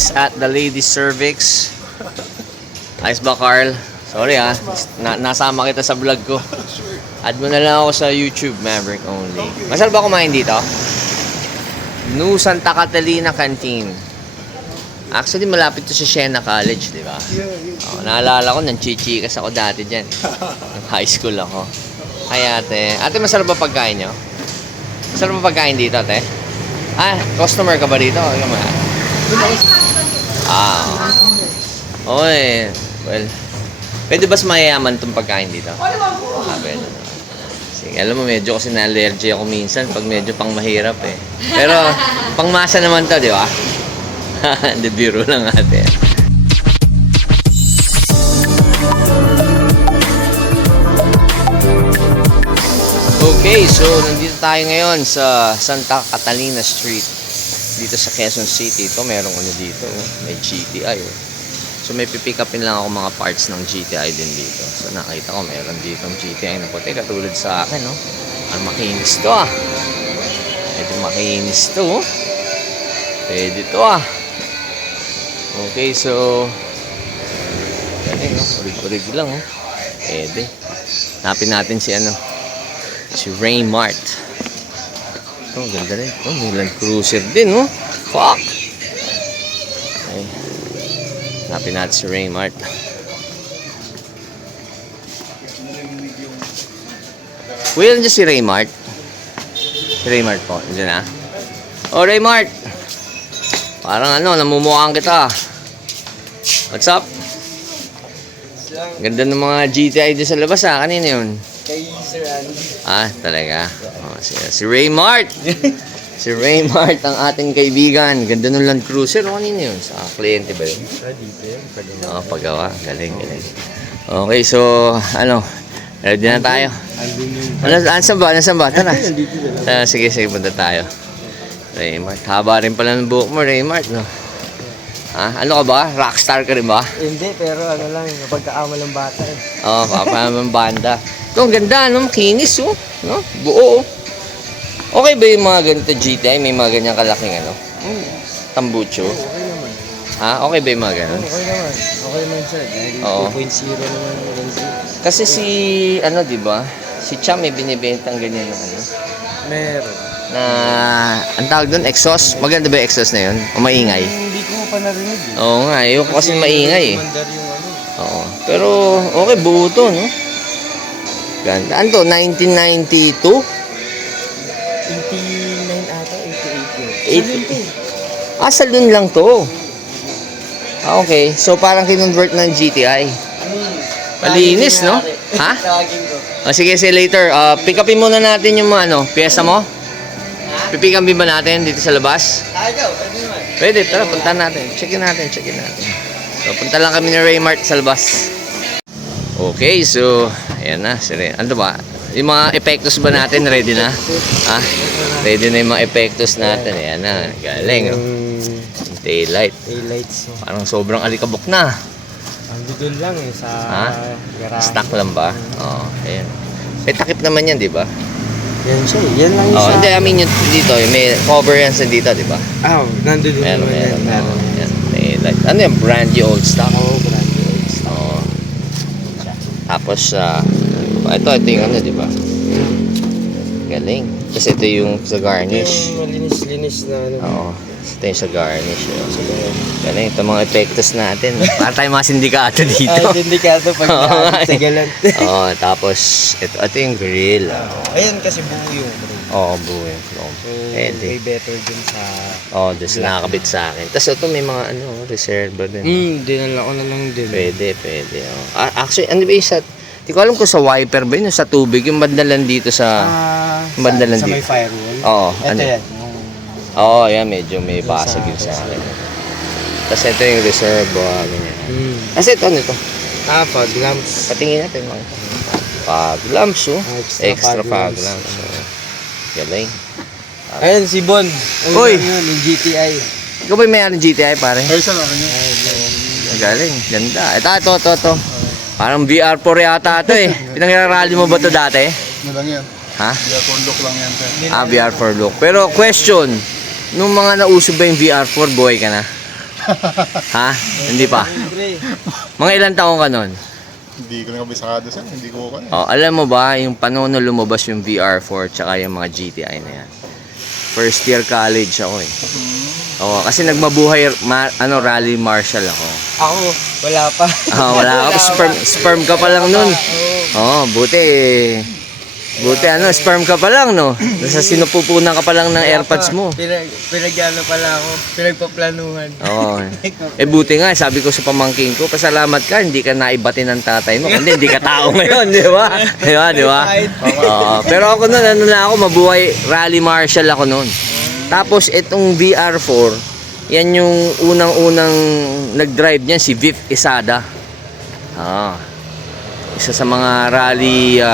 is at the Lady Cervix. Ayos ba, Carl? Sorry nasama kita sa vlog ko. Add mo na lang ako sa YouTube, Maverick Only. Masarap ba kumain dito? New Santa Catalina Canteen. Actually, malapit to sa Siena College, di ba? Naalala ko, nang-chichikas ako dati dyan. High school ako. Ay, ate. Ate, masarap ba pagkain nyo? Masarap ba pagkain dito, ate? Customer ka ba dito? Oy. Well, pwede ba mayayaman itong pagkain dito? Pwede. Sige, alam mo, medyo kasi na-allergy ako minsan pag medyo pang mahirap eh. Pero, pang masa naman to, di ba? Hindi, biro lang ate. Okay, so nandito tayo ngayon sa Santa Catalina Street dito sa Quezon City. Ito merong ano dito, may GTI. So may pipick upin lang ako mga parts ng GTI din dito. So nakita ko meron dito ng GTI na puti katulad sa akin, no? Ang makinis to Medyo makinis to. Pwede to Okay, so galing, no? Urig-urig lang, Pwede. Hanapin natin si Raymart. Ganda rin. May Land Cruiser din, Fuck! Okay. Hanapin natin si Raymart. Kuya, nandiyan si Raymart. Si Raymart po. Nandiyan Raymart! Parang namumukaan kita. What's up? Ganda ng mga GTI doon sa labas, Kanina yun? Kay Sir Andy. Talaga? Si Raymart! Si Raymart, ang ating kaibigan. Ganda ng Land Cruiser. Kanina yun? Sa kliyente ba yun? Dito yun. Paggawa. Galing. Okay, so, ready na tayo. Ansan ba? Tara. Sige, punta tayo. Raymart. Haba rin pala ng buhok mo, Raymart, no? Ano ka ba? Rockstar ka rin ba? Hindi, pero napagkaamal ng bata Papaman banda. Ito, ang ganda, Makinis, no? Buo, Okay ba yung mga ganito GTI? May mga ganyang kalaking, tambucho? Okay naman. Okay ba yung mga ganon? Okay naman, sir. Dahil 2.0 naman benzene. Kasi di ba? Si Cham may binibenta ang ganyan na Meron. Ang tawag doon, exhaust. Maganda ba yung exhaust na yun? O maingay? Hindi ko pa narinig Oo nga, ayoko kasi maingay Mandar yung Oo. Pero, okay, buo to, no? Ganda. Ano to? 1992? 89 ata, 88 yun. Saloon lang to. Okay. So, parang kinonvert ng GTI. Malinis, no? Tawagin ko. Sige, see later. Pick upin muna natin yung mga, pyesa mo. Pipick upin ba natin dito sa labas? Pwede naman. Pwede, tara, punta natin. Checkin natin. So, punta lang kami ni Raymart sa labas. Okay, so, ayan na. Ano ba? Yung mga epektos ba natin, ready na? Ready na yung mga epektos natin. Ayan na, galing. Taillight. Taillights. Parang sobrang alikabok na. Doon lang sa garage. Stock lang ba? Ayan. May takip naman yan, di ba? Yan siya. Yan lang yung Hindi, yung dito, may cover yan sa dito, di ba? Nandun din naman yan. Yan, taillight. Ano yan? Brand new old stock? Brand new old stock. Tapos, ito yung di ba? Galing. Tapos ito yung sa garnish. Yung malinis-linis na Ito yung sa garnish. Galing. Ito mga epektos natin. Para tayong mga sindikato dito. Sindikato pag sa galant. Tapos, ito yung grill. Ayan kasi buo yung Buo yung chrome. Way better dun sa... Doon nakakabit sa akin. Tapos ito may mga reserva din. Dinala ko na lang din. Pwede. Actually, ano ba yung Hindi ko alam kung sa wiper ba yun, sa tubig, yung bandalan dito sa... bandalan sa dito. may firewall? Ito yan. Yan, medyo may basag yun sa akin. Tapos ito yung reserve, ganyan. Tapos ito. Fog lamps. Patingin natin mga fog lamps, Extra fog lamps. Galing. Ayun, si Bon. Uy! Yung GTI. Ikaw ba may GTI, pare? Ay, sa akin yun. Galing, ganda. Ito. Parang VR4 yata ito Pinangyarali mo ba ito dati? Ano lang yan? VR4 look lang yan, sir. VR4 look. Pero question, nung mga nauso ba yung VR4, buhay ka na? Ha? Hindi pa. Mga ilang taong ka nun? Hindi ko na kabisado sir. Hindi ko ka Oh, alam mo ba, yung panahon na lumabas yung VR4 tsaka yung mga GTI na yan. First year college ako eh. Oo, kasi nagmabuhay, rally marshal ako. Ako, wala pa. Wala ka, sperm ka pa lang nun. Oo, buti sperm ka pa lang, no? Nasa sinupupunan ka pa lang ng AirPods mo. Pinagyano pala ako. Pinagpaplanuhan. Oo. Buti nga, sabi ko sa pamangking ko, pasalamat ka, hindi ka naibati ng tatay mo. Hindi ka tao ngayon, di ba? Di ba? Oo. Pero ako nun, mabuhay, rally marshal ako nun. Tapos, itong VR4, yan yung unang-unang nag-drive niyan, si Viv Isada. Isa sa mga rally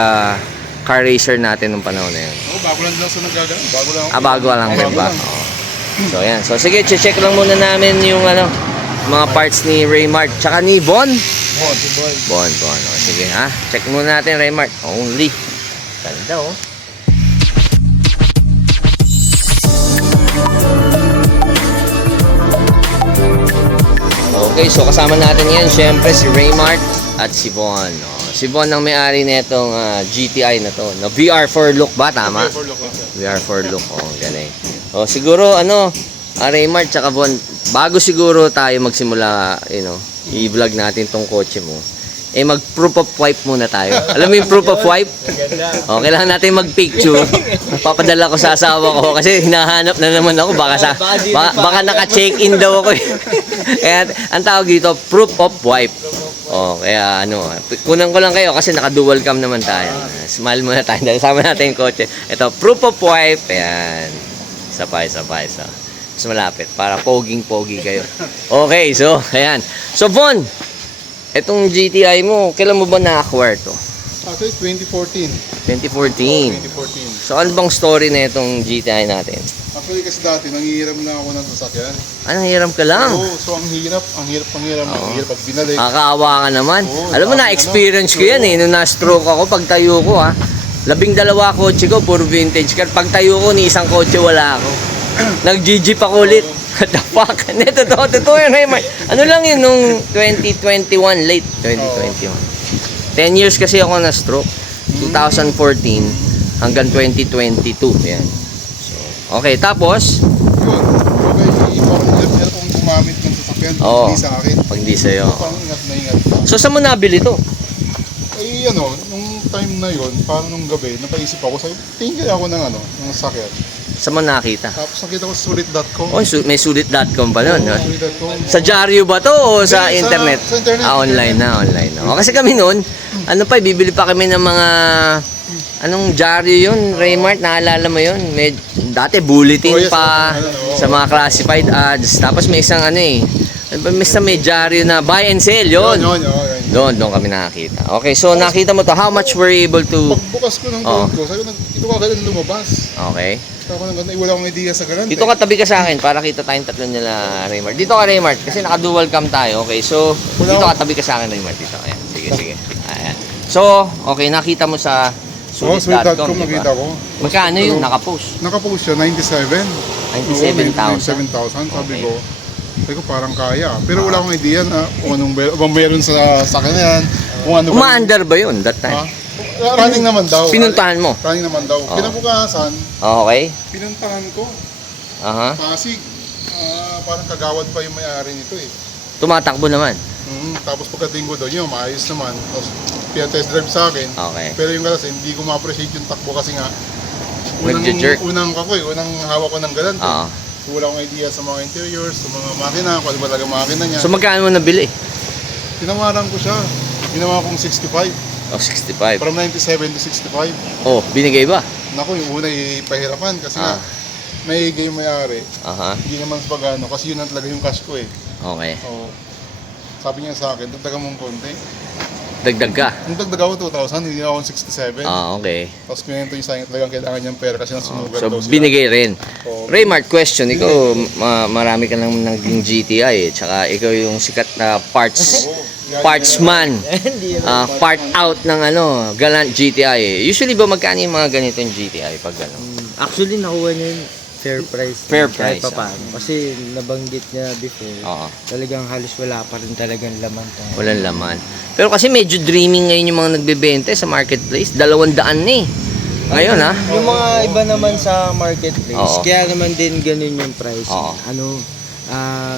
car racer natin nung panahon na yun. Bago lang daw sa nagagano. Bago lang. Bago lang din ba? Oo. So, yan. So, sige, check lang muna namin yung mga parts ni Raymart. Tsaka ni Bon. Bon. O, sige, ha? Check muna natin, Raymart. Only. Ganda, oh. Okay, so kasama natin yan, syempre, si Raymart at si Bon. Si Bon ang may-ari nitong GTI na to. No, VR4 look ba? Tama? VR4 look. Galing. Siguro, Raymart tsaka Bon, bago siguro tayo magsimula, i-vlog natin tong kotse mo, mag-proof of wipe muna tayo. Alam mo yung proof of wipe? Kailangan natin mag-picture. Papadala ko sa asawa ko kasi hinahanap na naman ako. Baka naka-check-in daw ako. Kaya, ang tawag dito, proof of wipe. Kaya kunan ko lang kayo kasi naka-dual cam naman tayo. Smile muna tayo dahil sama natin yung kotse. Ito, proof of wipe. Ayan. Sabay. Mas malapit para poging-pogi kayo. Okay, so, ayan. So, Von, itong GTI mo, kailan mo ba na-acquire to? Actually, 2014. 2014. So, ano bang story na itong GTI natin? Actually, kasi dati, nanghihiram na ako ng sasakyan. Hiram ka lang? So ang hirap pag binalik. Nakakaawa ka naman. Oo, Alam mo na, experience ko yan eh. Nung na-stroke ako, pag tayo ko 12 kotse ko, puro vintage car. Pag tayo ko, ni isang kotse wala ako. Nag-GG pa ulit. What the fuck? Totoo yun, Raymart. Ano lang yun nung 2021, late 2021. 10 years kasi ako na-stroke. 2014 hanggang 2022. Yan. So, okay, tapos? Yun. Okay, hirap kong gumamit ng sasakyan. Hindi sa akin. Pag hindi sa'yo. Parang ingat na ingat pa. So, saan mo nabili to? Nung time na yon, parang nung gabi, napaisip ako, tingin kaya ako ng sasakyan. Saan mo nakita? Tapos nakita ko sa sulit.com. May sulit.com pa nun. Sulit.com. Sa dyaryo ba to o sa Hindi, internet? sa internet. Online na. Kasi kami noon, bibili pa kami ng mga anong dyaryo yun, Raymart, naalala mo yun? Dati bulletin Yes, pa sa mga classified ads. Tapos may isang may dyaryo na buy and sell yun. Doon kami nakakita. Okay, so nakita mo to. How much were you able to... Pagbukas ko ng phone ko, sabi ko, ito ka ganun lumabas. Okay. Tapos wala akong idea sa ganun. Dito ka tabi ka sa akin para kita tayong tatlo nila, Raymart. Dito ka, Raymart, kasi naka-dual cam tayo. Okay, so dito ka tabi ka sa akin, Raymart. Dito. Ayan. Sige. Ayan. So, okay, nakita mo sa sulit.com, nakita ko. Magkano yung nakapost? Nakapost siya, 97. 97,000. 97,000, sabi Okay. ko parang kaya. Pero wala akong idea na kung anong meron sa sakin na yan. Kung ano ba. Umaandar ba yun that time? Running naman daw. Pinuntahan mo? Running naman daw. Kinabukasan, Okay. pinuntahan ko. Aha. Pasig. Parang kagawad pa yung may-ari nito eh. Tumatakbo naman. Tapos pagdating ko doon, yun, maayos naman. Tapos pina-test drive sa akin. Okay. Pero yung galas, hindi ko ma-appreciate yung takbo kasi nga Nagja-jerk. unang hawak ko ng galan. Oo. Wala akong idea sa mga interiors, sa mga makina, kung ano ba talaga makina niya. So magkano mo nabili? Tinawaran ko siya. Ginawa kong 65. Oh, 65. From 97 to 65. Oh, binigay ba? Naku, yung una ipahirapan kasi nga may game may-ari. Aha. Hindi naman sa pagano kasi yun ang talaga yung cash ko eh. Okay. So, sabi niya sa akin, dagdagan mong konti. Dagdag ka. Nung dagdag ako 2,000, hindi na ako 67. Okay. Tapos pinento yung sa akin talagang kailangan niyang pera kasi nasunugan So daw sila. binigay rin. Oo. Raymart, question, ikaw marami ka nang naging GTI eh. Tsaka ikaw yung sikat na partsman. Part out ng Galant GTI eh. Usually ba magkano yung mga ganitong GTI pag Actually, nakuha niya yun. fair price. Fair Kahit price, papaano. Kasi nabanggit niya before, Oo. talagang halos wala pa rin talagang laman to. Walang laman. Pero kasi medyo dreaming ngayon yung mga nagbebenta sa marketplace. 200 na eh. Ngayon ha. Yung mga iba naman sa marketplace, Oo. kaya naman din ganun yung price. Oo.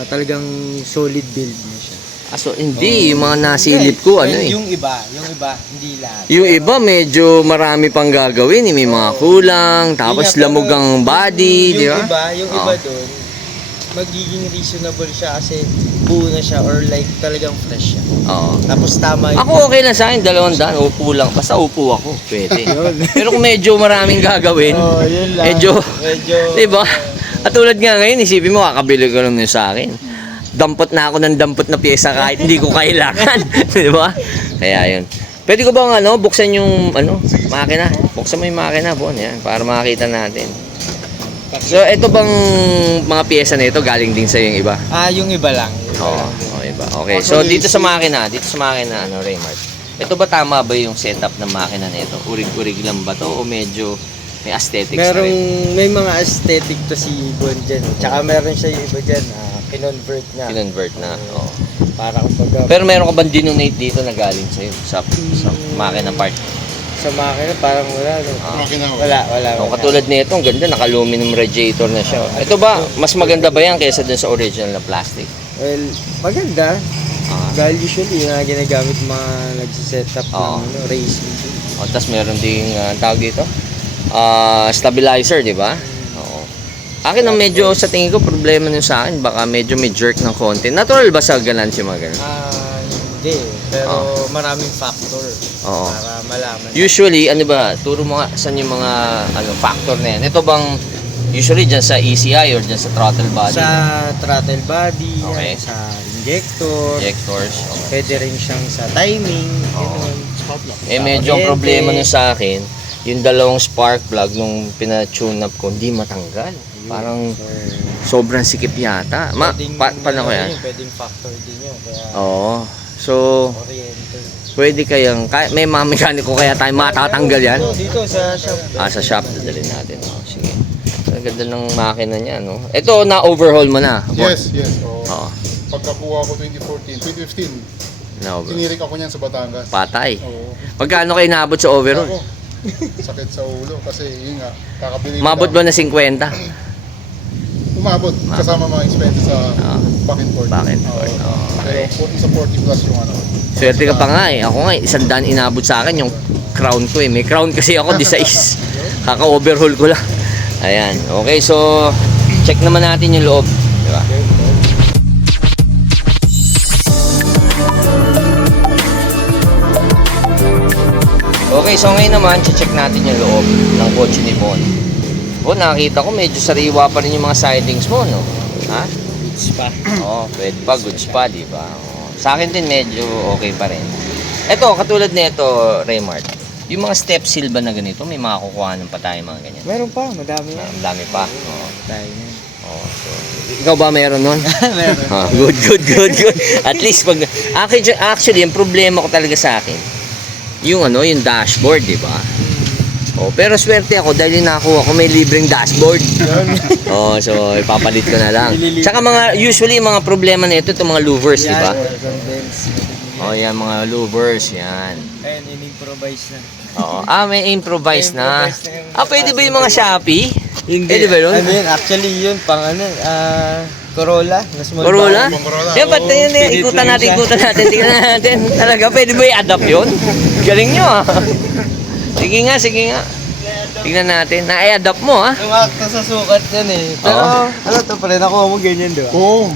Talagang solid build na siya. So hindi, yung mga nasilip ko ano eh. Yung iba, hindi lahat. Yung iba medyo marami pang gagawin eh. May mga kulang, tapos Yun nga, lamog pero ang body, di ba? Yung Oo. iba doon, magiging reasonable siya kasi buo na siya or like talagang fresh siya. Oo. Tapos tama Ako okay lang sa akin, 200, upo lang. Basta upo ako, pwede. Pero kung medyo maraming gagawin, Oh, yun lang. medyo, Medyo di ba? At tulad nga ngayon, isipin mo, kakabili ko lang yun sa akin. Dampot na ako ng dampot na pyesa kahit hindi ko kailangan. Di ba? Kaya yun. Pwede ko bang buksan yung makina? Buksan mo yung makina, Bon, yan, para makita natin. So, ito bang mga pyesa na ito galing din sa yung iba? yung iba lang. Oo, iba. Okay. So, dito sa makina, Raymart. Ito ba tama ba yung setup ng makina nito? Urig-urig lang ba to o medyo may aesthetics na rin? May mga aesthetic to si Bon dyan. Tsaka meron siya yung iba dyan, kinonvert niya. Kinonvert na. Oo. Para kumbaga, Pero meron ka bang dinonate dito na galing sa'yo sa makina part? sa makina parang wala. No? Makina ko. Wala. O, katulad nito, ang ganda, naka-aluminum radiator na siya. Ito ba, mas maganda ba yan kaysa dun sa original na plastic? Well, maganda. Ah. Dahil usually, yung ginagamit mga nagsiset up Oo. ng racing. O, tapos meron ding, tawag dito, stabilizer, di ba? Oo. Akin ang medyo, sa tingin ko, problema nyo sa akin, baka medyo may jerk ng konti. Natural ba sa galan yung mga ganun? Hindi. Pero maraming factor Oo. para malaman. Usually, turo mo nga, saan yung mga, factor na yan? Ito bang, usually, dyan sa ECI or dyan sa throttle body? Sa throttle body, Okay. sa injector, Injectors. pwede rin siyang sa timing, ganun. Medyo ang problema nyo sa akin, yung dalawang spark plug nung pina-tune up ko, hindi matanggal. Parang sobrang sikip yata. Paano ko yan? Pwedeng factor din yun. Kaya Oo. So, oriented. pwede kayang, may mga mekaniko kaya tayo matatanggal yan? Dito sa shop. Sa shop, dadalhin natin. Sige. Ang ganda ng makina niya, no? Ito, na-overhaul mo na. Yes. Oo. Pagkakuha ko 2015, Na-overhaul. tinirik ako niyan sa Batangas. Patay. Oo. Pagkano kayo naabot sa overhaul? Ako, sakit sa ulo kasi yun nga, kakabili ko Mabot ba lang. na 50? Umabot, kasama mga expenses sa back and forth. Back and forth. Oo. Okay. Pero isa 40 plus yung Swerte ka pa nga eh. Ako nga, 100 inabot sa akin yung crown ko eh. May crown kasi ako, di size. Kaka-overhaul ko lang. Ayan. Okay, so check naman natin yung loob. Di ba? Okay, so ngayon naman, check natin yung loob ng kotse ni Bon. Bon, nakita ko medyo sariwa pa rin yung mga sidings mo, no? Ha? Goods pa. Oo, pwede pa, goods pa, di ba? Oo. Sa akin din medyo okay pa rin. Ito, katulad nito, Raymart, yung mga step seal ba na ganito, may makakukuhanan pa tayo mga ganyan. Meron pa, madami yan. Ang dami pa. Oo. Tayo yan. Oo, so, ikaw ba meron nun? Meron. Good. At least pag actually, yung problema ko talaga sa akin, yung yung dashboard, di ba? Oh, pero swerte ako dahil nakakuha ko may libreng dashboard. Oh, so ipapalit ko na lang. Saka usually mga problema nito itong mga louvers, di ba? Oh, yan mga louvers, yan. Ayun, in-improvise na. Oo. May improvise na. Improvise na yung Pwede ba yung mga Shopee? Hindi. Pwede ba yun? Ano yun? Actually, yun, pang Corolla. Na small Corolla? Pang Corolla, Yan, ba't oo. yun? Ikutan natin. Tingnan natin. Talaga, pwede ba i-adapt yun? Galing nyo ah. Sige nga. Tingnan natin. Na-i-adapt mo ah. Tumakta sa sukat yan eh. Pero, to pa rin ako mo ganyan, di ba? Oo.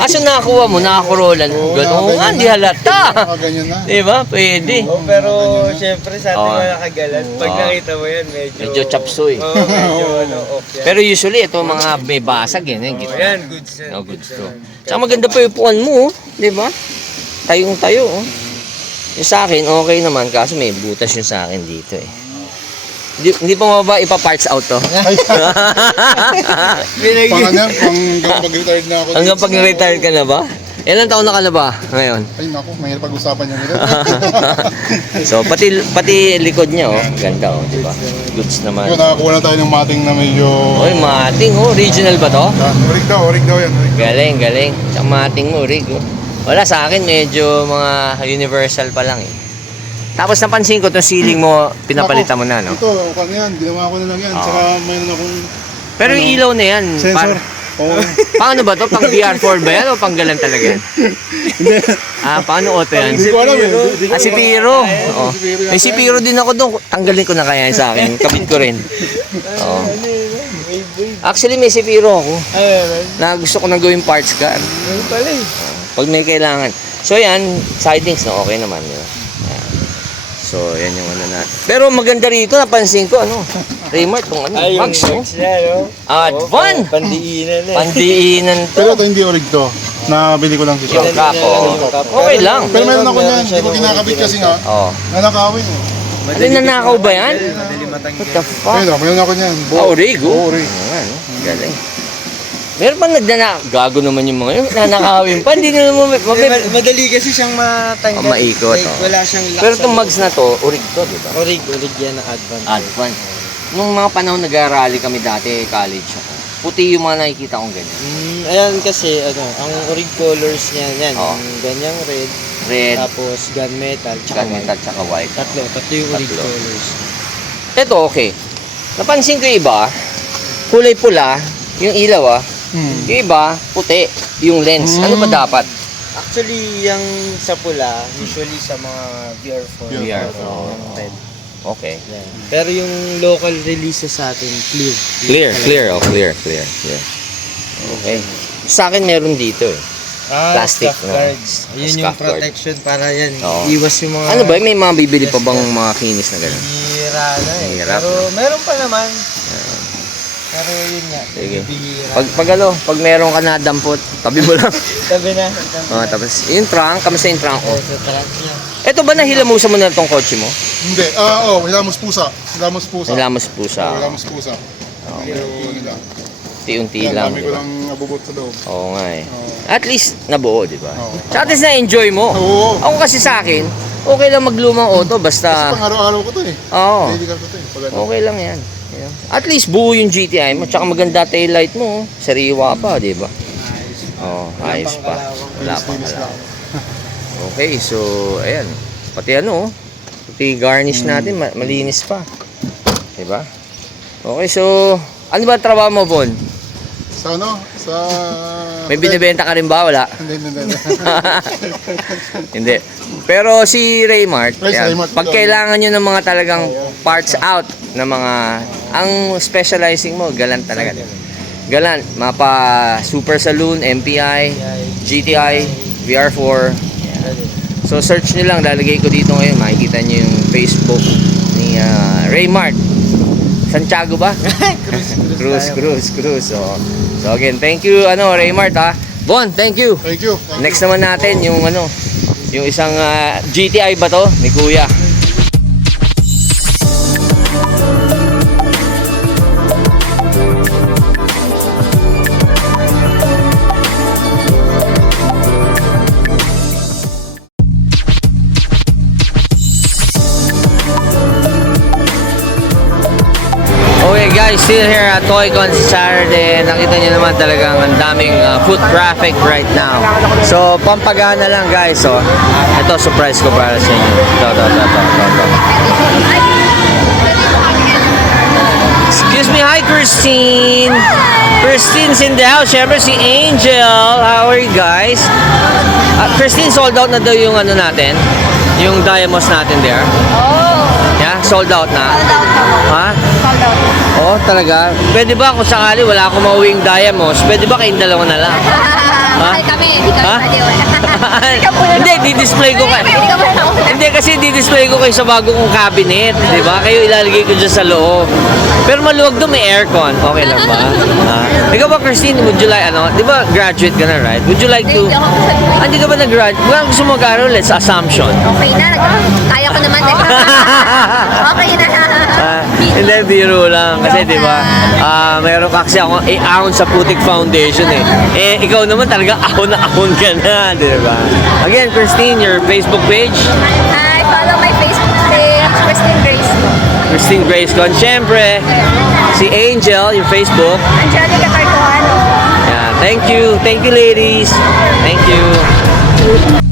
Aso nakakuha mo? Naka-Corolla. Oo, Ganun nga, nakaganyan di na. halata. Ganyan na. Diba? Pwede. Pero, syempre, sa ating Oo. mga kagalan, pag Oo. nakita mo yan, Medyo chapsuy. Oo, medyo off yan. Pero usually, ito mga may basag yan. Yung gitna. Yan, goods yan. No, goods to. Tsaka maganda pa yung upuan mo, di ba? Tayong-tayo, oh. Yung sa akin, okay naman, kaso may butas yung sa akin dito, eh. Hindi pa mababa, ipa-parts out to. Pang ano, pag-retired na ako. Hanggang pag retire ka na ba? Ilan taon na ka na ba ngayon? Ay, naku, mahirap pag-usapan yung ito. So, pati likod niya, oh. Ganda, oh. Diba? Goods naman. Yun, nakakuha na tayo ng mating na medyo... Oy, mating, oh. Original ba to? Orig daw yan. Orig daw. Galing. Tsaka mating mo, rig, oh. Wala, sa akin, medyo mga universal pa lang, eh. Tapos napansin ko, itong ceiling mo, pinapalitan mo na, no? Ito, okay yan. Ginawa ko na lang yan. Oo. Tsaka mayroon akong Pero yung ilaw na yan, sensor. Oo. paano ba to? Pang VR4 ba yan o pang galan talaga yan? Paano auto yan? Hindi ko alam eh. Si Piro. Oo. Si Piro May si Piro din ako doon. Tanggalin ko na kaya yan sa akin. Kapit ko rin. Oo. Actually, may si Piro ako. Na gusto ko na gawing parts car. Ano pala eh. Pag may kailangan. So yan, sidings na okay naman. Yun. Ayan. So yan yung ano natin. Pero maganda rito, napansin ko, ano? Raymart, itong ano? Ay, yung Max, no? Max na, no? Advan! Pandiinan na. Pandiinan Pero to. ito hindi orig to. Nabili ko lang si Yung Shop. kapo. Okay lang. Pero meron ako niyan. Hindi ko kinakabit kasi nga. Oo. Nanakawin eh. Ano, nanakaw ba yan? Madali matanggal. What the fuck? Ayun, meron ako niyan. Rig, oh. Rig. Ano, galing. Meron bang gago naman yung mga yun, nanakawin pa, hindi na naman, Madali kasi siyang matanggal. Maikot, Like, oh. wala siyang lock Pero sa itong loob. mags na to, orig to, di ba? Orig yan na advance. Advan. Nung mga panahon nag-arally kami dati, college ako. Puti yung mga nakikita kong ganyan. Ayan kasi, ang orig colors niya, yan. Oo. Yung ganyang red, Red, tapos gunmetal, tsaka gunmetal, white. tsaka white. Tatlo yung orig Tatlo. colors. Ito, okay. Napansin ko yung iba, kulay pula, yung ilaw yung iba, puti, yung lens. Ano ba dapat? Actually, yung sa pula, usually sa mga VR4. VR, yung red. Okay. Yan. Pero yung local releases sa atin, clear. Clear. Okay. Sa akin meron dito eh. Plastic, scuff no? guards. Yun yung Scuff guard. protection para yan. Oo. Iwas yung mga... Ano ba, may mga bibili pa Yes, bang yes. mga kinis na gano'n? Bihira na eh. Hirap, Pero meron pa naman. Pero yun nga. Sige. Bihira. Pag meron ka na dampot, tabi mo lang. Sabi na. Tapos yung trunk, kamusta yung trunk ko? Sa trunk niya. Ito ba nahilamusan mo na itong kotse mo? Hindi. Hilamos pusa. Hilamos pusa. Hilamos pusa. Hilamos pusa. Pero nila. Unti-unti Yan, lang. dami di ko ba? lang abubot sa loob. Oo nga eh. Oo. At least nabuo, di ba? Oo. Tsaka at least na-enjoy mo. Oo. Ako kasi sa akin, okay lang maglumang auto basta... Pang araw-araw ko to eh. Oo. Daily car ko to eh. Pag ano. Okay lang yan. Yeah. At least buo yung GTI mo, tsaka maganda taillight mo. Sariwa pa, di ba? Oo, ayos pa. Wala pa Linis lang. Okay, so, ayan. Pati ano, pati garnish natin, malinis pa. Diba? Okay, so, ano ba ang trabaho mo, Von? Sa ano? Sa... May binibenta ka rin ba? Wala? Hindi. Hindi. Pero si Raymart, Raymart, pag kailangan nyo ng mga talagang parts out na mga, ang specializing mo, galant talaga. Galant, mapa Super Saloon, MPI, GTI, VR4. So search nyo lang, lalagay ko dito ngayon, makikita nyo yung Facebook ni Raymart. Santiago ba? Cruz. So again, thank you Raymart ha. Bon, thank you. Thank you. Next naman natin yung yung isang GTI ba to ni Kuya. Okay guys, still here at Toycon Saturday. Nakita niyo naman talagang ang daming foot traffic right now. So, pampagana lang guys. So, ito surprise ko para sa inyo. Ito. Excuse me, hi Christine. Christine's in the house. Siyempre si Angel. How are you guys? Christine, sold out na daw yung natin. Yung Diamos natin there. Oh, Yeah, sold out na. sold out na po. Ha? Sold out. Oh, talaga? Pwede ba kung sakali wala akong mauwing Diamos, pwede ba kayong dalawa na lang? Mahal kami, hindi kami Ha? pwede wala. Hindi, di-display ko ka. Hindi ka muna ako. Hindi kasi di-display ko kayo sa bago kong cabinet, di ba? Kayo ilalagay ko dyan sa loob. Pero maluwag doon, may aircon. Okay lang ba? Ikaw ba, Christine, would you like, ano, di ba graduate ka na, right? Would you like to, Hindi ako kasali. hindi ka ba nag-graduate? Kung gusto mo mag-aral, let's assumption. Okay na. Kaya ko naman. Okay na. Hindi, biro lang. Kasi, di ba, mayroon kasi ako, ahon sa Putik Foundation eh. Ikaw naman talaga ahon na ahon ka na, di ba? Again, Christine, your Facebook page? Hi, follow my Facebook page, Christine Grace. Christine Grace Con. Siyempre, si Angel, yung Facebook. Angelica Tartuano. Yeah, thank you. Thank you, ladies. Thank you.